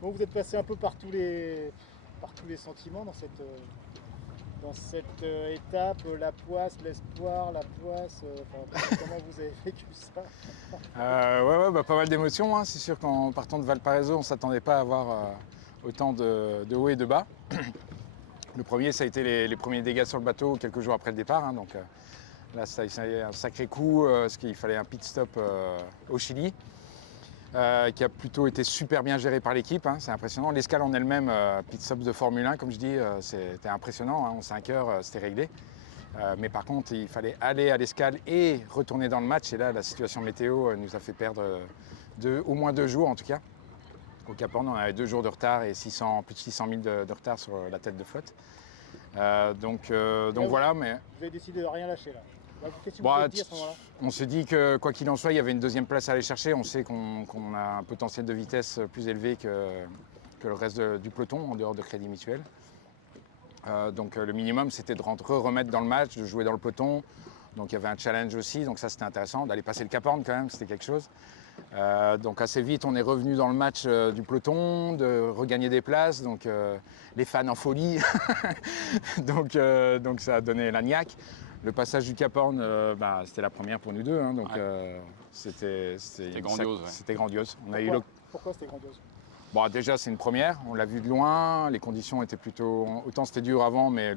Bon, vous êtes passé un peu par tous les sentiments dans cette étape, la poisse, l'espoir, la poisse. Enfin, comment vous avez vécu ça? Ouais, pas mal d'émotions, hein. C'est sûr qu'en partant de Valparaiso, on ne s'attendait pas à avoir autant de hauts et de bas. Le premier, ça a été les premiers dégâts sur le bateau quelques jours après le départ, hein. Donc là, ça a été un sacré coup, parce qu'il fallait un pit stop au Chili, qui a plutôt été super bien géré par l'équipe, hein. C'est impressionnant. L'escale en elle-même, pit stop de Formule 1, comme je dis, c'était impressionnant, hein. En 5 heures, c'était réglé. Mais par contre, il fallait aller à l'escale et retourner dans le match. Et là, la situation météo nous a fait perdre au moins 2 jours en tout cas. Au Cap Horn, on avait 2 jours de retard et plus de 600 000 de retard sur la tête de flotte. Et là, Donc voilà, mais vous avez décidé de rien lâcher là. Qu'est-ce que vous bon, êtes dit à ce moment-là? on s'est dit que quoi qu'il en soit, il y avait une deuxième place à aller chercher. On sait qu'on a un potentiel de vitesse plus élevé que le reste du peloton en dehors de Crédit Mutuel. Donc le minimum, c'était de remettre dans le match, de jouer dans le peloton. Donc il y avait un challenge aussi, donc ça c'était intéressant, d'aller passer le Cap Horn quand même, c'était quelque chose. Donc assez vite, on est revenu dans le match du peloton, de regagner des places, donc les fans en folie. donc ça a donné la niaque. Le passage du Cap Horn, c'était la première pour nous deux, hein, donc Ouais. c'était Grandiose, ouais. c'était grandiose. Pourquoi c'était grandiose? Bon, déjà, c'est une première, on l'a vu de loin, les conditions étaient plutôt... Autant c'était dur avant, mais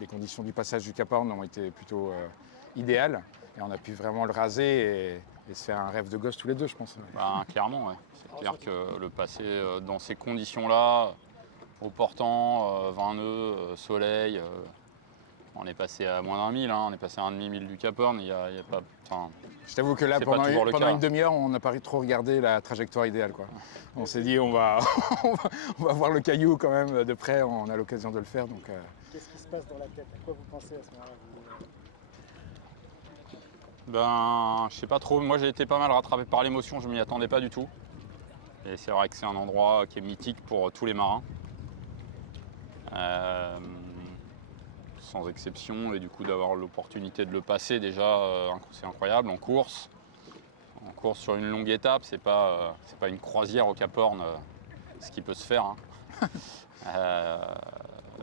les conditions du passage du Cap Horn ont été plutôt idéales. Et on a pu vraiment le raser et se faire un rêve de gosse tous les deux, je pense. Clairement, ouais. C'est clair que le passer dans ces conditions-là, au portant, 20 nœuds, soleil, on est passé à moins d'1 000, hein, on est passé à un demi-mille du Cap Horn, il y a pas... Enfin, Je t'avoue que là, c'est pas toujours le pendant cas. une demi-heure, on n'a pas trop regardé la trajectoire idéale, quoi. On s'est dit, on va, on va voir le caillou quand même de près, on a l'occasion de le faire. Donc, Qu'est-ce qui se passe dans la tête? À quoi vous pensez à ce moment-là? Je sais pas trop. Moi, j'ai été pas mal rattrapé par l'émotion, je m'y attendais pas du tout. Et c'est vrai que c'est un endroit qui est mythique pour tous les marins. Sans exception, et du coup d'avoir l'opportunité de le passer déjà, c'est incroyable. En course sur une longue étape, c'est pas une croisière au Cap Horn, ce qui peut se faire, hein.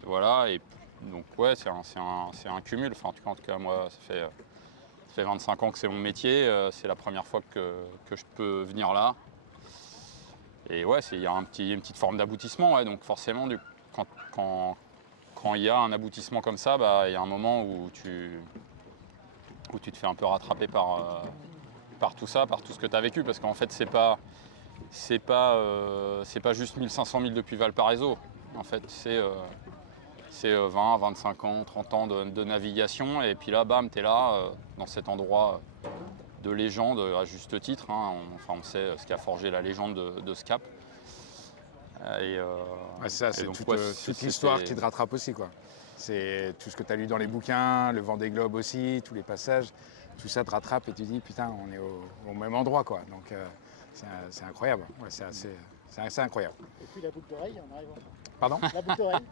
Voilà, et donc ouais, c'est un cumul. Enfin, en tout cas, moi, ça fait 25 ans que c'est mon métier, c'est la première fois que je peux venir là. Et ouais, il y a une petite forme d'aboutissement, ouais, donc forcément, quand il y a un aboutissement comme ça, il y a un moment où tu te fais un peu rattraper par tout ça, par tout ce que tu as vécu, parce qu'en fait, c'est pas juste 1500 milles depuis Valparaiso. En fait, c'est 20, 25 ans, 30 ans de navigation, et puis là, bam, tu es là, dans cet endroit de légende, à juste titre, hein. On sait ce qui a forgé la légende de ce cap. c'est toute l'histoire qui te rattrape aussi, quoi. C'est tout ce que tu as lu dans les bouquins, le Vendée Globe aussi, tous les passages, tout ça te rattrape et tu dis putain, on est au même endroit, quoi. Donc c'est incroyable. Ouais, c'est assez incroyable. Et puis la boucle d'oreille en arrivant. Pardon? La boucle d'oreille.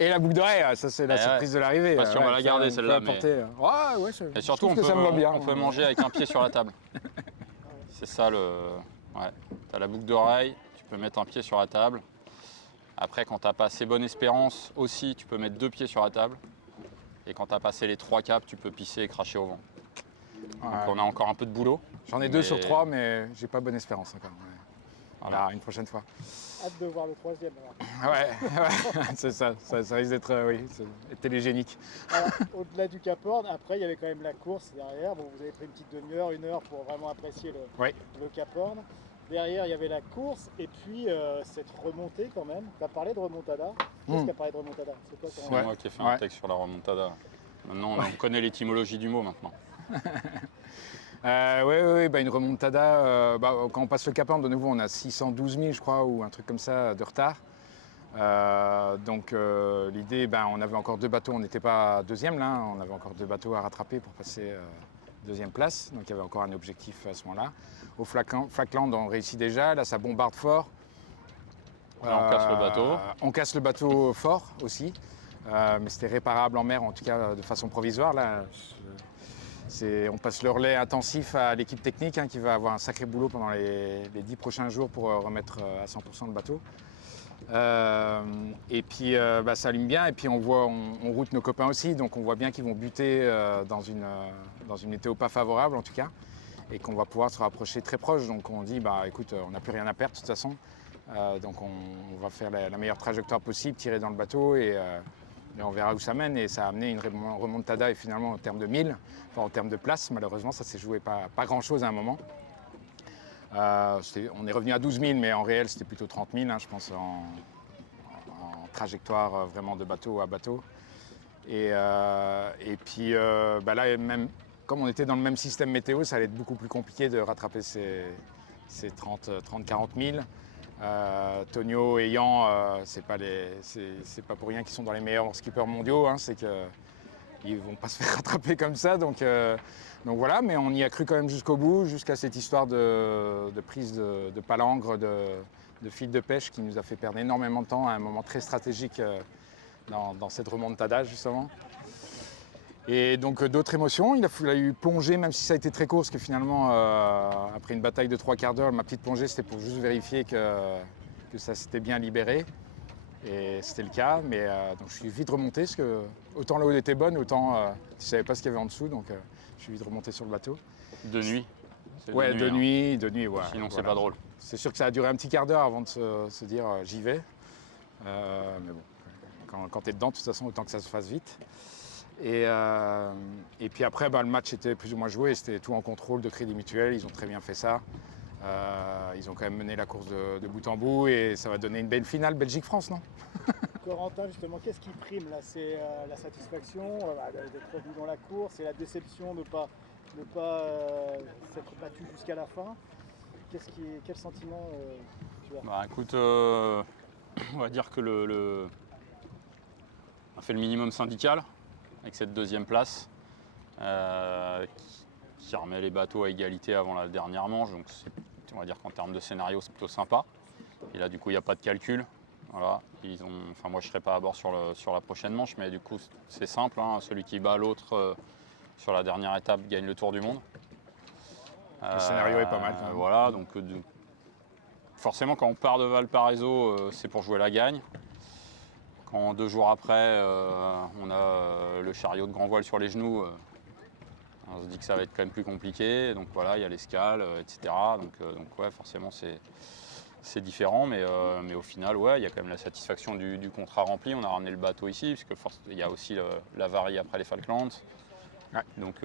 Et la boucle d'oreille, ça c'est la surprise de l'arrivée. Je sais pas si on va la garder, celle-là, mais... Ouais, Et surtout, on peut manger avec un pied sur la table. C'est ça Ouais, t'as la boucle d'oreille, tu peux mettre un pied sur la table. Après, quand t'as passé Bonne Espérance aussi, tu peux mettre 2 pieds sur la table. Et quand t'as passé les 3 caps, tu peux pisser et cracher au vent. Donc on a encore un peu de boulot. J'en ai 2 sur 3, mais j'ai pas bonne espérance encore. Ouais. Voilà, une prochaine fois. Hâte de voir le troisième alors. Ouais, c'est ça risque d'être télégénique. Alors, au-delà du Cap Horn, après il y avait quand même la course derrière. Bon, vous avez pris une petite demi-heure, 1 heure pour vraiment apprécier le Cap Horn. Derrière il y avait la course et puis cette remontée quand même. Tu as parlé de remontada. Qui a parlé de remontada? C'est quoi c'est moi qui ai fait un texte sur la remontada. Maintenant, on connaît l'étymologie du mot maintenant. Une remontada. Quand on passe le Cap Horn, de nouveau, on a 612 000, je crois, ou un truc comme ça, de retard. L'idée, on avait encore 2 bateaux, on n'était pas deuxième là, on avait encore 2 bateaux à rattraper pour passer deuxième place. Donc il y avait encore un objectif à ce moment-là. Au Falkland, on réussit déjà, là ça bombarde fort. Là, on casse le bateau. On casse le bateau fort aussi, mais c'était réparable en mer, en tout cas de façon provisoire. Là, On passe le relais intensif à l'équipe technique qui va avoir un sacré boulot pendant les 10 prochains jours pour remettre à 100% le bateau. Et puis ça allume bien et puis on route nos copains aussi, donc on voit bien qu'ils vont buter dans une météo pas favorable en tout cas, et qu'on va pouvoir se rapprocher très proche. Donc on dit écoute, on n'a plus rien à perdre de toute façon, donc on va faire la meilleure trajectoire possible, tirer dans le bateau et on verra où ça mène. Et ça a amené une remontada et finalement en termes de milles, enfin en termes de place, malheureusement ça s'est joué pas grand chose à un moment. On est revenu à 12 000, mais en réel, c'était plutôt 30 000, je pense, en trajectoire vraiment de bateau à bateau. Et puis là, même comme on était dans le même système météo, ça allait être beaucoup plus compliqué de rattraper ces 30-40 000. Tonio et Yan, c'est pas pour rien qu'ils sont dans les meilleurs skippers mondiaux, c'est qu'ils ne vont pas se faire rattraper comme ça. Donc voilà, mais on y a cru quand même jusqu'au bout, jusqu'à cette histoire de prise de palangre, de fil de pêche qui nous a fait perdre énormément de temps à un moment très stratégique dans cette remontada justement. Et donc d'autres émotions, il a fallu plonger, même si ça a été très court, parce que finalement, après une bataille de 3/4 d'heure, ma petite plongée, c'était pour juste vérifier que ça s'était bien libéré. Et c'était le cas, mais donc je suis vite remonté, parce que autant l'eau était bonne, autant je ne savais pas ce qu'il y avait en dessous, donc je suis vite remonté sur le bateau. De nuit. Ouais, de nuit, ouais. Sinon, c'est pas drôle. C'est sûr que ça a duré un petit quart d'heure avant de se dire j'y vais. Mais bon, quand tu es dedans, de toute façon, autant que ça se fasse vite. Et puis après, le match était plus ou moins joué, c'était tout en contrôle de Crédit Mutuel, ils ont très bien fait ça. Ils ont quand même mené la course de bout en bout et ça va donner une belle finale Belgique-France, non? Corentin, justement, qu'est-ce qui prime là? C'est la satisfaction d'être revenu dans la course et la déception de ne pas s'être battu jusqu'à la fin. Quel sentiment tu as? Écoute, on va dire que on a fait le minimum syndical avec cette deuxième place qui remet les bateaux à égalité avant la dernière manche. Donc on va dire qu'en termes de scénario, c'est plutôt sympa. Et là, du coup, il n'y a pas de calcul. Voilà. Moi, je ne serai pas à bord sur la prochaine manche, mais du coup, c'est simple. Celui qui bat l'autre sur la dernière étape gagne le Tour du Monde. Le scénario est pas mal quand même. Voilà, donc forcément, quand on part de Valparaiso, c'est pour jouer la gagne. Quand 2 jours après, on a le chariot de grand voile sur les genoux, on se dit que ça va être quand même plus compliqué. Donc voilà, il y a l'escale, etc. Donc ouais, forcément, c'est différent. Mais au final, ouais, il y a quand même la satisfaction du contrat rempli. On a ramené le bateau ici, puisque il y a aussi l'avarie après les Falklands. Ouais. Donc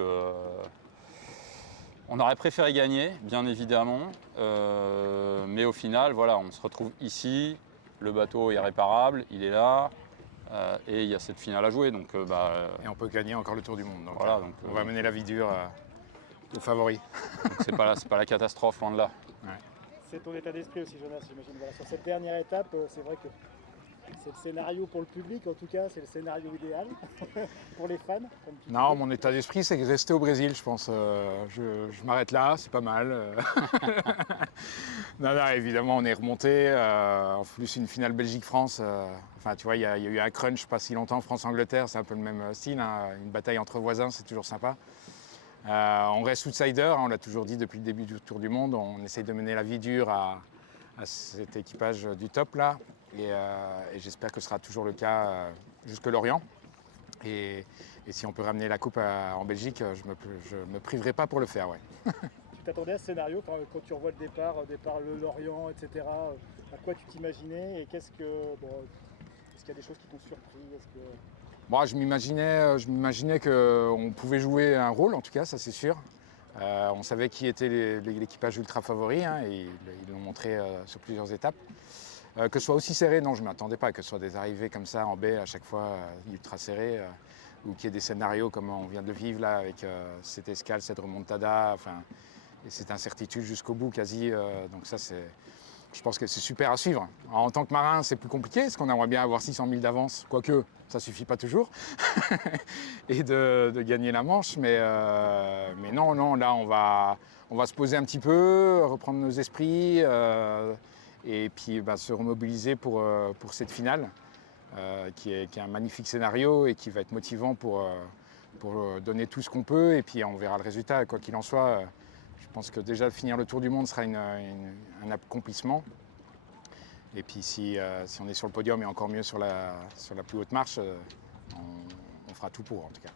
on aurait préféré gagner, bien évidemment. Mais au final, voilà, on se retrouve ici. Le bateau est réparable, il est là. Et il y a cette finale à jouer. Donc, et on peut gagner encore le Tour du Monde. Donc, voilà, on va mener la vie dure aux favoris. C'est pas la catastrophe, loin de là. Ouais. C'est ton état d'esprit aussi, Jonas, j'imagine. Voilà, sur cette dernière étape, c'est vrai que c'est le scénario pour le public, en tout cas, c'est le scénario idéal pour les fans. Non, mon état d'esprit, c'est rester au Brésil, je pense. Je m'arrête là, c'est pas mal. Non, évidemment, on est remonté. En plus, une finale Belgique-France. Enfin, tu vois, il y a eu un crunch pas si longtemps, France-Angleterre, c'est un peu le même style. Une bataille entre voisins, c'est toujours sympa. On reste outsider, on l'a toujours dit depuis le début du Tour du Monde. On essaye de mener la vie dure à cet équipage du top là. Et j'espère que ce sera toujours le cas jusque Lorient. Et si on peut ramener la coupe en Belgique, je ne me priverai pas pour le faire. Ouais. Tu t'attendais à ce scénario quand tu revois le départ le Lorient, etc. À quoi tu t'imaginais et est-ce qu'il y a des choses qui t'ont surpris? Moi, je m'imaginais qu'on pouvait jouer un rôle, en tout cas, ça c'est sûr. On savait qui était l'équipage ultra favori, et ils l'ont montré sur plusieurs étapes. Que ce soit aussi serré, non, je ne m'attendais pas, que ce soit des arrivées comme ça en baie à chaque fois ultra serrées, ou qu'il y ait des scénarios comme on vient de vivre là avec cette escale, cette remontada, et cette incertitude jusqu'au bout quasi. Donc ça, je pense que c'est super à suivre. Alors, en tant que marin, c'est plus compliqué, parce qu'on aimerait bien avoir 600 000 d'avance, quoique ça ne suffit pas toujours, et de gagner la manche. Mais non, là, on va se poser un petit peu, reprendre nos esprits, et puis se remobiliser pour cette finale, qui est un magnifique scénario et qui va être motivant pour donner tout ce qu'on peut et puis on verra le résultat. Quoi qu'il en soit, je pense que déjà finir le Tour du Monde sera un accomplissement. Et puis si on est sur le podium et encore mieux sur la plus haute marche, on fera tout pour en tout cas.